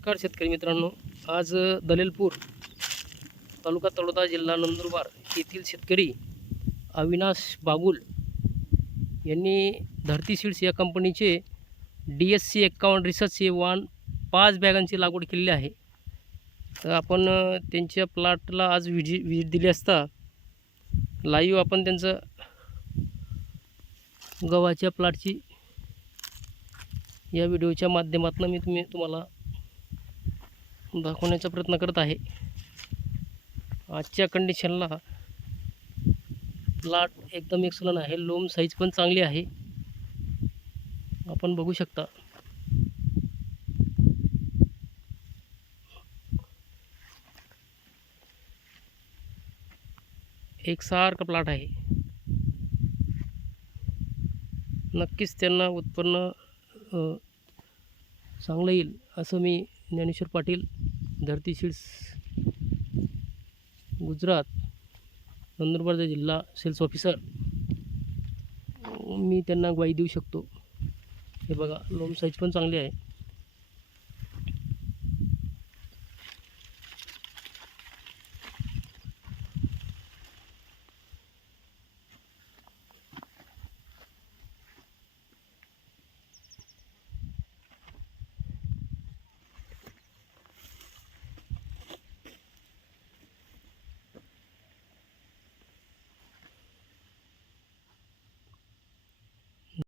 नमस्कार शेतकरी मित्रांनो, आज दलेलपूर तालुका तळोदा जिल्हा नंदुरबार येथील शेतकरी अविनाश बागुल यांनी धरती सीड्स या कंपनीचे DSC 51 रिसर्च वाण 5 बॅगांची लागवड केलेली आहे. तर आपण त्यांच्या प्लॉटला आज विजिट दिली असता लाईव्ह आपण त्यांचं गव्हाच्या प्लॉटची या व्हिडिओच्या माध्यमातून मी तुम्हाला दाखवण्याचा प्रयत्न करत आहे. आजच्या कंडिशनला प्लॉट एकदम एक्सलंट आहे. लोम साईज पण चांगली आहे, आपण बघू शकता. एकसारखा प्लॉट आहे. नक्कीच त्यांना उत्पन्न चांगलं येईल असं मी ज्ञानेश्वर पाटील, धरती सीड्स, गुजरात, नंदुरबार जिल्हा सेल्स ऑफिसर, मी त्यांना ग्वाही देऊ शकतो. हे बघा, लोम साईज पण चांगली आहे.